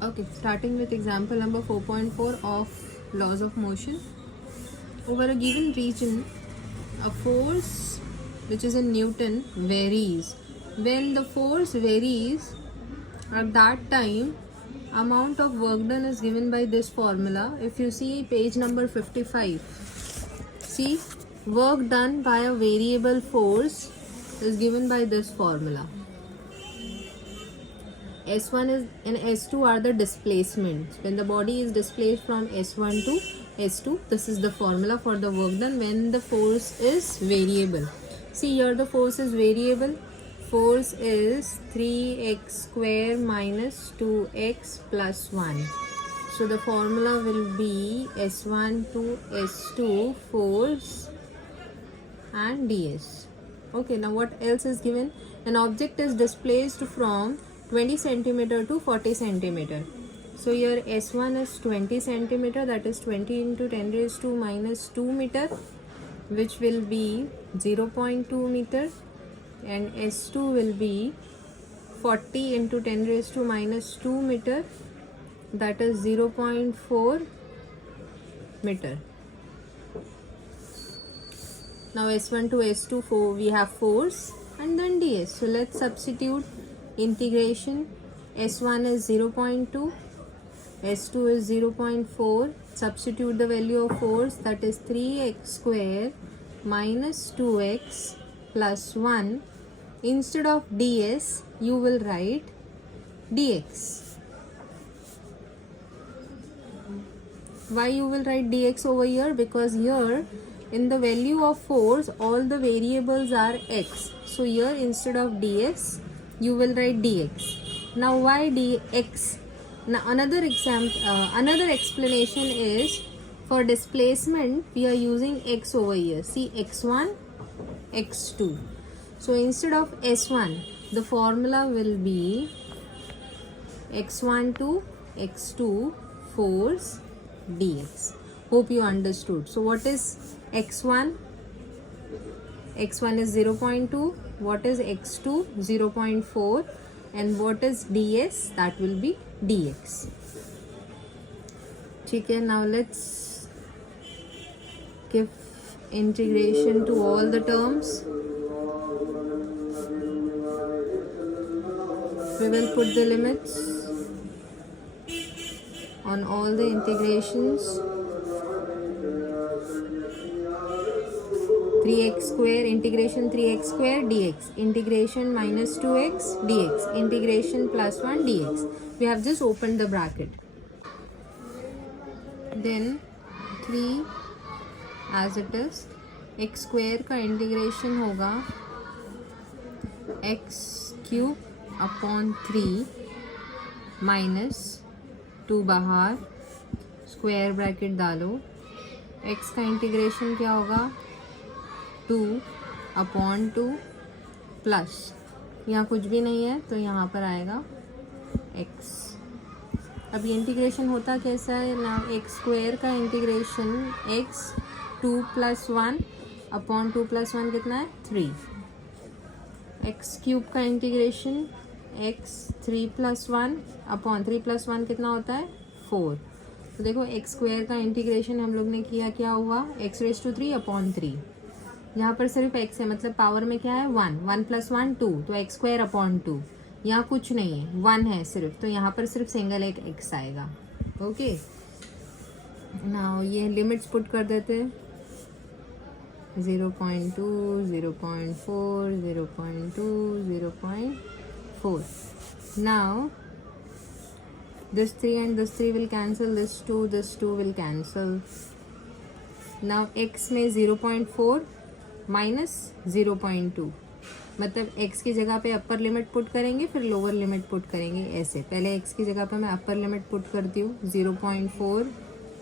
Okay, starting with example number 4.4 of laws of motion. Over a given region, a force which is in Newton varies. When the force varies, at that time, amount of work done is given by this formula. If you see page number 55, see, work done by a variable force is given by this formula. S1 is and S2 are the displacements. When the body is displaced from S1 to S2, this is the formula for the work done when the force is variable. See here, the force is variable. Force is 3x square minus 2x plus 1. So the formula will be S1 to S2 force and ds. Okay, now what else is given? An object is displaced from 20 centimeter to 40 centimeter. So here S1 is 20 centimeter, that is 20 into 10 raised to minus 2 meter, which will be 0.2 meter, and S2 will be 40 into 10 raised to minus 2 meter, that is 0.4 meter. Now S1 to S2 we have force and then ds. So let's substitute integration. S1 is 0.2, S2 is 0.4. Substitute the value of force, that is 3x square minus 2x plus 1. Instead of ds, you will write dx. Why you will write dx over here? Because here in the value of force all the variables are x. So here instead of ds you will write dx. Now why dx? Now another explanation is for displacement we are using x over here. See x1, x2. So instead of s1 the formula will be x1 to x2 force dx. Hope you understood. So what is x1? x1 is 0.2. What is x2? 0.4. And what is ds? That will be dx. Okay, now let's give integration to all the terms. We will put the limits on all the integrations. 3x square integration 3x square dx, integration minus 2x dx, integration plus 1 dx. We have just opened the bracket. Then 3 as it is, x square का integration होगा x cube upon 3 minus 2 बाहर, square bracket डालो. x का integration क्या होगा? 2 upon 2 plus, यहाँ कुछ भी नहीं है तो यहाँ पर आएगा x. अब ये इंटीग्रेशन होता कैसा है ना? एक्स स्क्वायर का integration x 2 plus 1 upon 2 plus 1 कितना है? 3. एक्स क्यूब का integration x 3 plus 1 upon 3 plus 1 कितना होता है? 4. तो देखो एक्स स्क्वायर का इंटीग्रेशन हम लोग ने किया, क्या हुआ? x raise to 3 upon 3. यहाँ पर सिर्फ x है, मतलब पावर में क्या है? 1. 1 प्लस 1 2, तो एक्स स्क्वायर अपॉन 2. यहाँ कुछ नहीं है, 1 है सिर्फ, तो यहाँ पर सिर्फ सिंगल एक x आएगा. ओके, नाउ ये लिमिट्स पुट कर देते हैं. 0.2, 0.4, 0.2, 0.4. Now this 3 and this 3 will cancel, this 2 will cancel. Now x में 0.4 माइनस 0.2, मतलब x की जगह पे अपर लिमिट पुट करेंगे फिर लोअर लिमिट पुट करेंगे. ऐसे पहले x की जगह पे मैं अपर लिमिट पुट करती हूँ. 0.4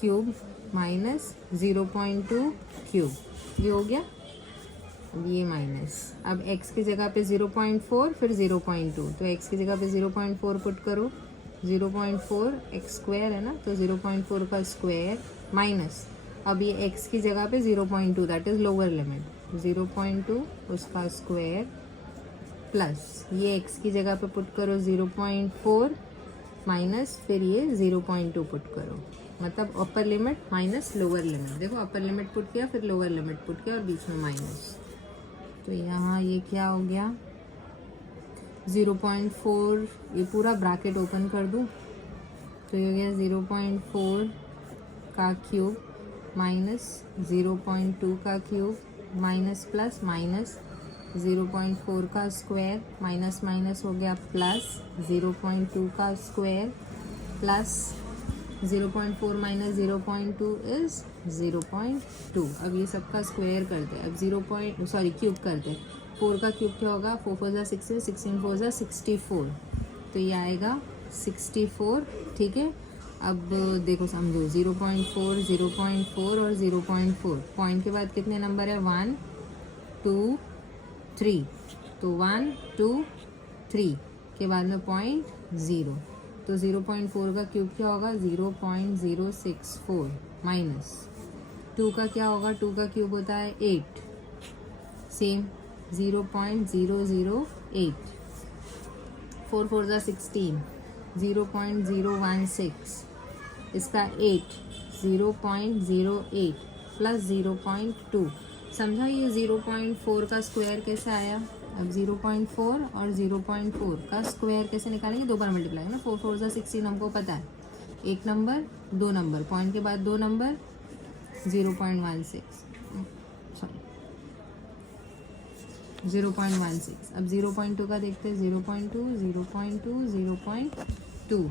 क्यूब माइनस 0.2 क्यूब, ये हो गया. अब ये माइनस, अब x की जगह पे 0.4 फिर 0.2, तो x की जगह पे 0.4 पुट करो. 0.4 एक्स स्क्वायर है ना, तो 0.4 का स्क्वायर माइनस, अब ये x की जगह पे 0.2 दैट इज़ लोअर लिमिट, 0.2 उसका स्क्वायर प्लस ये x की जगह पे पुट करो 0.4 माइनस फिर ये 0.2 पुट करो, मतलब upper limit minus lower limit. देखो अपर लिमिट पुट किया फिर लोअर लिमिट पुट किया और बीच में माइनस, तो यहाँ ये क्या हो गया 0.4, ये पूरा ब्रैकेट ओपन कर दूँ तो ये हो गया 0.4 का क्यूब माइनस 0.2 का क्यूब माइनस प्लस माइनस 0.4 का स्क्वायर माइनस माइनस हो गया प्लस 0.2 का स्क्वायर प्लस 0.4 माइनस 0.2 इज़ 0.2। अब ये सबका स्क्वायर करते हैं, अब क्यूब करते हैं। 4 का क्यूब क्या होगा, 4 4 16, 16 4 64, तो ये आएगा 64। ठीक है, अब देखो समझो 0.4 0.4 और 0.4, पॉइंट के बाद कितने नंबर है 1 2 3, तो 1 2 3 के बाद में पॉइंट 0, तो 0.4 का क्यूब क्या होगा 0.064 माइनस 2 का क्या होगा, 2 का क्यूब होता है 8, सेम 0.008, 4 4 16, 0.016, इसका 8 0.08 प्लस 0.2, समझा ये 0.4 का स्क्वायर कैसे आया। अब 0.4 और 0.4 का स्क्वायर कैसे निकालेंगे, दो बार मल्टीप्लाई ना, 4 4 16 हमको पता है, एक नंबर दो नंबर, पॉइंट के बाद दो नंबर 0.16, सॉरी 0.16। अब 0.2 का देखते हैं, 0.2 0.2 0.2,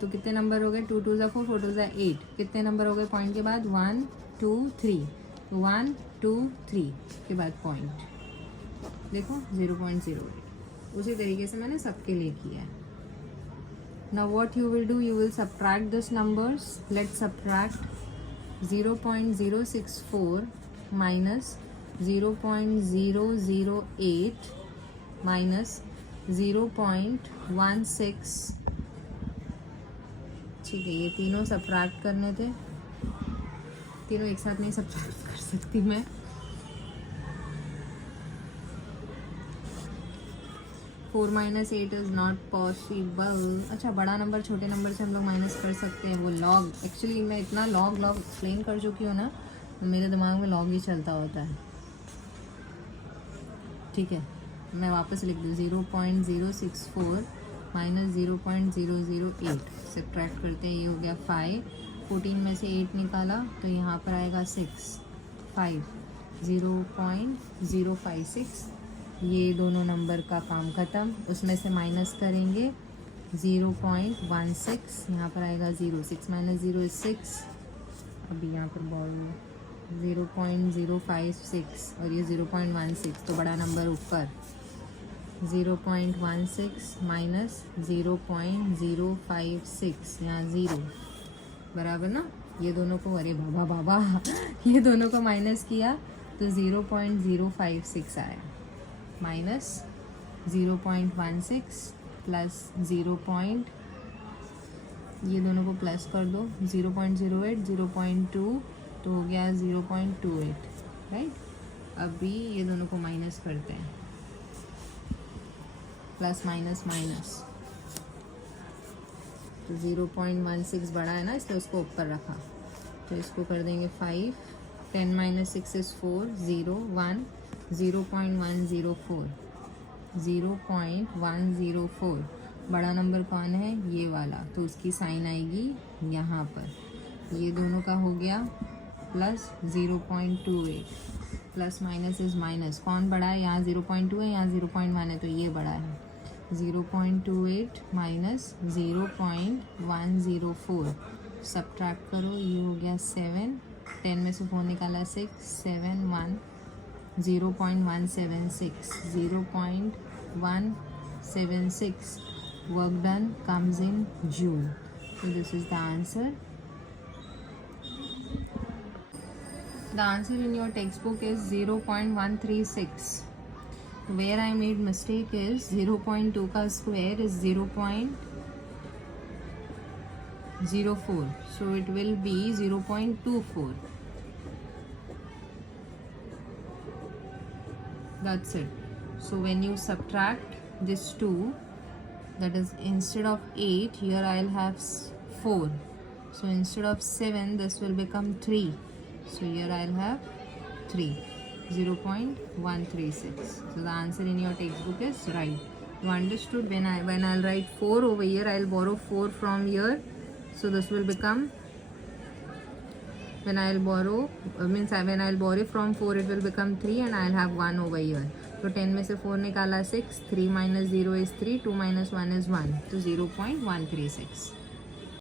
तो कितने नंबर हो गए, 2 2 4 4 2 8, कितने नंबर हो गए पॉइंट के बाद 1 2 3, 1 2 3 के बाद पॉइंट, देखो 0.08। उसी तरीके से मैंने सबके लिए किया है। Now what you will do, you will subtract this numbers. Let's subtract 0.064 minus 0.008 minus 0.16। ठीक है, ये तीनों सब्ट्रैक्ट करने थे, तीनों एक साथ नहीं सब्ट्रैक्ट कर सकती मैं। Four minus 8 is not possible. अच्छा, बड़ा नंबर छोटे नंबर से हम लोग माइनस कर सकते हैं, वो लॉग, एक्चुअली मैं इतना लॉग एक्सप्लेन कर चुकी हूँ ना, मेरे दिमाग में लॉग ही चलता होता है। ठीक है, मैं वापस लिख दूँ 0.064 माइनस 0.008, सब्ट्रैक्ट करते हैं, ये हो गया 5, 14 में से 8 निकाला तो यहाँ पर आएगा 6, 5 0.056, ये दोनों नंबर का काम ख़त्म। उसमें से माइनस करेंगे 0.16, यहाँ पर आएगा 0, 6 माइनस 0 इज 6, अभी यहाँ पर बॉल 0.056 और ये 0.16, तो बड़ा नंबर ऊपर 0.16 माइनस 0.056, यहाँ 0 बराबर ना, ये दोनों को, अरे बाबा ये दोनों को माइनस किया तो 0.056 आया, माइनस 0.16 प्लस 0. ये दोनों को प्लस कर दो, 0.08 0.2 तो हो गया 0.28, राइट। अभी ये दोनों को माइनस करते हैं, प्लस माइनस माइनस, तो 0.16 बड़ा है ना, इसलिए उसको ऊपर रखा, तो इसको कर देंगे 5, 10 माइनस 6 इज़ 4, 0 1, 0.104, 0.104, बड़ा नंबर कौन है, ये वाला, तो उसकी साइन आएगी यहाँ पर। ये दोनों का हो गया plus 0.28, plus minus is minus, कौन बड़ा है, यहाँ 0.2 है, यहाँ 0.1 है, तो ये बड़ा है, 0.28 माइनस 0.104, सब्ट्रैक्ट करो, ये हो गया 7, 10 में से 4 निकाला 6, 7 1, 0.176, 0.176, work done comes in Joule. So this is the answer. The answer in your textbook is 0.136. Where I made mistake is 0.2 का square is 0.04. So it will be 0.24. That's it. So when you subtract this 2, that is instead of 8 here I'll have 4. So instead of 7 this will become 3. So here I'll have 3. 0.136. So the answer in your textbook is right. You understood? When I'll write 4 over here, I'll borrow 4 from here. So this will become, when I'll borrow from 4 it will become 3 and I'll have 1 over here. So 10 में से 4 निकाला 6, 3 minus 0 is 3, 2 minus 1 is 1. So 0.136.